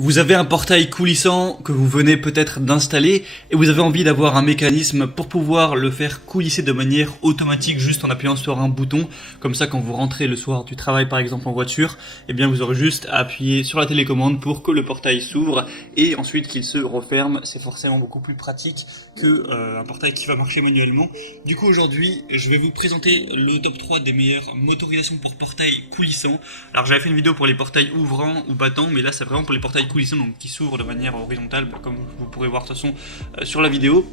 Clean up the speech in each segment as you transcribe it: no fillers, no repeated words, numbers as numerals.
Vous avez un portail coulissant que vous venez peut-être d'installer et vous avez envie d'avoir un mécanisme pour pouvoir le faire coulisser de manière automatique juste en appuyant sur un bouton. Comme ça, quand vous rentrez le soir du travail par exemple en voiture, eh bien vous aurez juste à appuyer sur la télécommande pour que le portail s'ouvre et ensuite qu'il se referme. C'est forcément beaucoup plus pratique que un portail qui va marcher manuellement. Du coup aujourd'hui, je vais vous présenter le top 3 des meilleures motorisations pour portail coulissant. Alors j'avais fait une vidéo pour les portails ouvrants ou battants, mais là c'est vraiment pour les portails coulissant, donc qui s'ouvre de manière horizontale, comme vous pourrez voir de toute façon sur la vidéo.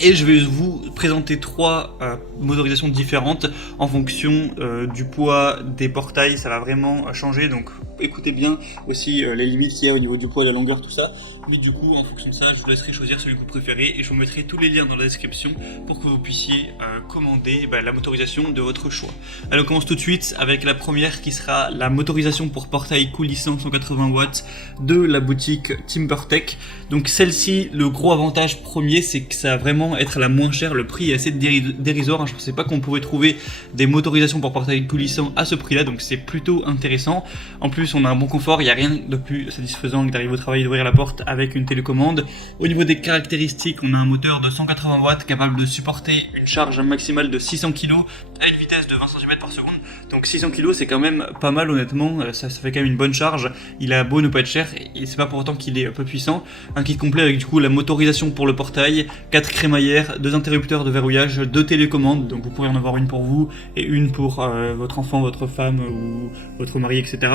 Et je vais vous présenter trois motorisations différentes en fonction du poids des portails. Ça va vraiment changer, donc écoutez bien aussi les limites qu'il y a au niveau du poids, de la longueur, tout ça. Mais du coup, en fonction de ça, je vous laisserai choisir celui que vous préférez et je vous mettrai tous les liens dans la description pour que vous puissiez commander la motorisation de votre choix. Alors on commence tout de suite avec la première qui sera la motorisation pour portail coulissant 180 watts de la boutique TimberTech. Donc celle-ci, le gros avantage premier, c'est que ça va vraiment être la moins chère. Le prix est assez dérisoire, je ne pensais pas qu'on pouvait trouver des motorisations pour portail coulissant à ce prix-là, donc c'est plutôt intéressant. En plus, on a un bon confort, il n'y a rien de plus satisfaisant que d'arriver au travail et d'ouvrir la porte avec une télécommande. Au niveau des caractéristiques, on a un moteur de 180 watts capable de supporter une charge maximale de 600 kg à une vitesse de 20 cm par seconde. Donc 600 kg, c'est quand même pas mal honnêtement, ça fait quand même une bonne charge. Il a beau ne pas être cher et c'est pas pour autant qu'il est peu puissant. Un kit complet avec du coup la motorisation pour le portail, 4 crémaillères, 2 interrupteurs de verrouillage, 2 télécommandes, donc vous pourrez en avoir une pour vous et une pour votre enfant, votre femme ou votre mari, etc.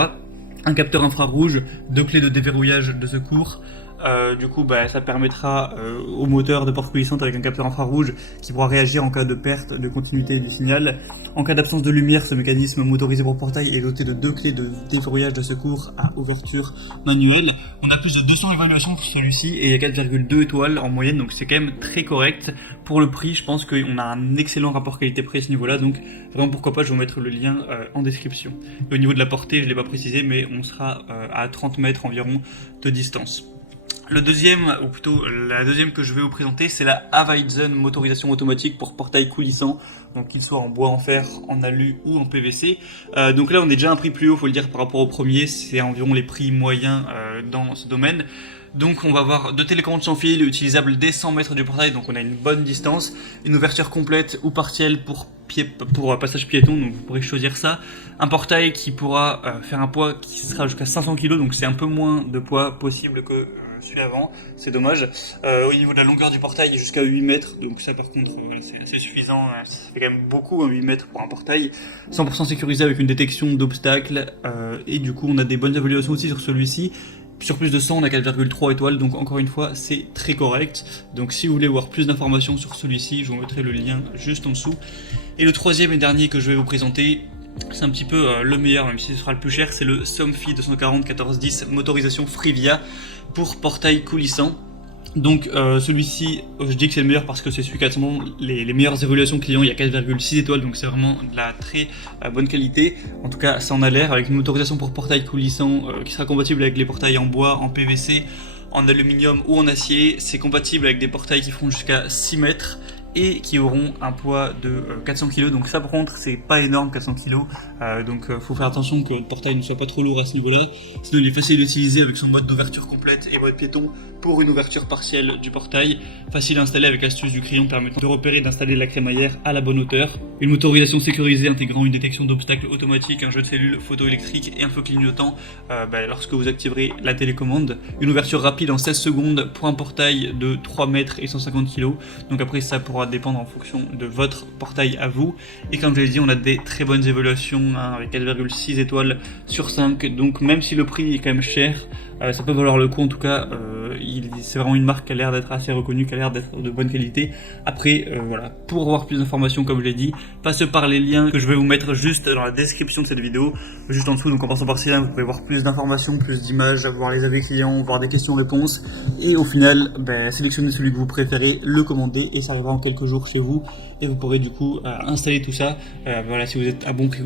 Un capteur infrarouge, 2 clés de déverrouillage de secours. Du coup, ça permettra au moteur de porte coulissante avec un capteur infrarouge qui pourra réagir en cas de perte de continuité du signal. En cas d'absence de lumière, ce mécanisme motorisé pour portail est doté de 2 clés de déverrouillage de secours à ouverture manuelle. On a plus de 200 évaluations pour celui-ci et il y a 4,2 étoiles en moyenne, donc c'est quand même très correct. Pour le prix, je pense qu'on a un excellent rapport qualité-prix à ce niveau-là, donc vraiment pourquoi pas, je vais vous mettre le lien en description. Et au niveau de la portée, je ne l'ai pas précisé, mais on sera à 30 mètres environ de distance. Le deuxième, ou plutôt la deuxième que je vais vous présenter, c'est la Avaizen motorisation automatique pour portail coulissant, donc qu'il soit en bois, en fer, en alu ou en PVC. Donc là on est déjà un prix plus haut, faut le dire, par rapport au premier, c'est environ les prix moyens dans ce domaine. Donc on va avoir 2 télécommandes sans fil utilisables dès 100 mètres du portail, donc on a une bonne distance, une ouverture complète ou partielle pour passage piéton, donc vous pourrez choisir ça. Un portail qui pourra faire un poids qui sera jusqu'à 500 kg, donc c'est un peu moins de poids possible que celui avant, c'est dommage. Au niveau de la longueur du portail, il est jusqu'à 8 mètres, donc ça par contre c'est assez suffisant, ça fait quand même beaucoup, 8 mètres pour un portail. 100% sécurisé avec une détection d'obstacles, et du coup on a des bonnes évaluations aussi sur celui-ci. Sur plus de 100, on a 4,3 étoiles, donc encore une fois, c'est très correct. Donc si vous voulez voir plus d'informations sur celui-ci, je vous mettrai le lien juste en dessous. Et le troisième et dernier que je vais vous présenter, c'est un petit peu le meilleur, même si ce sera le plus cher, c'est le Somfy 240 1410 motorisation Frivia pour portail coulissant. Donc celui-ci, je dis que c'est le meilleur parce que c'est celui qui a les meilleures évaluations clients, il y a 4,6 étoiles, donc c'est vraiment de la très bonne qualité. En tout cas, ça en a l'air, avec une motorisation pour portail coulissant qui sera compatible avec les portails en bois, en PVC, en aluminium ou en acier. C'est compatible avec des portails qui feront jusqu'à 6 mètres et qui auront un poids de 400 kg, donc ça par contre c'est pas énorme, 400 kg, donc faut faire attention que le portail ne soit pas trop lourd à ce niveau là, sinon il est facile d'utiliser avec son mode d'ouverture complète et mode piéton pour une ouverture partielle du portail, facile à installer avec l'astuce du crayon permettant de repérer et d'installer la crémaillère à la bonne hauteur, une motorisation sécurisée intégrant une détection d'obstacles automatique, un jeu de cellules photoélectrique et un feu clignotant lorsque vous activerez la télécommande, une ouverture rapide en 16 secondes pour un portail de 3 mètres et 150 kg, donc après ça pourra dépendre en fonction de votre portail à vous. Et comme je l'ai dit, on a des très bonnes évaluations avec 4,6 étoiles sur 5. Donc même si le prix est quand même cher, ça peut valoir le coup. En tout cas, c'est vraiment une marque qui a l'air d'être assez reconnue, qui a l'air d'être de bonne qualité. Après, voilà, pour avoir plus d'informations, comme je l'ai dit, passez par les liens que je vais vous mettre juste dans la description de cette vidéo, juste en dessous. Donc en passant par ces liens, vous pouvez voir plus d'informations, plus d'images, voir les avis clients, voir des questions-réponses. Et au final, sélectionnez celui que vous préférez, le commander et ça arrivera en quelques jours chez vous. Et vous pourrez du coup installer tout ça. Voilà, si vous êtes à bon prix.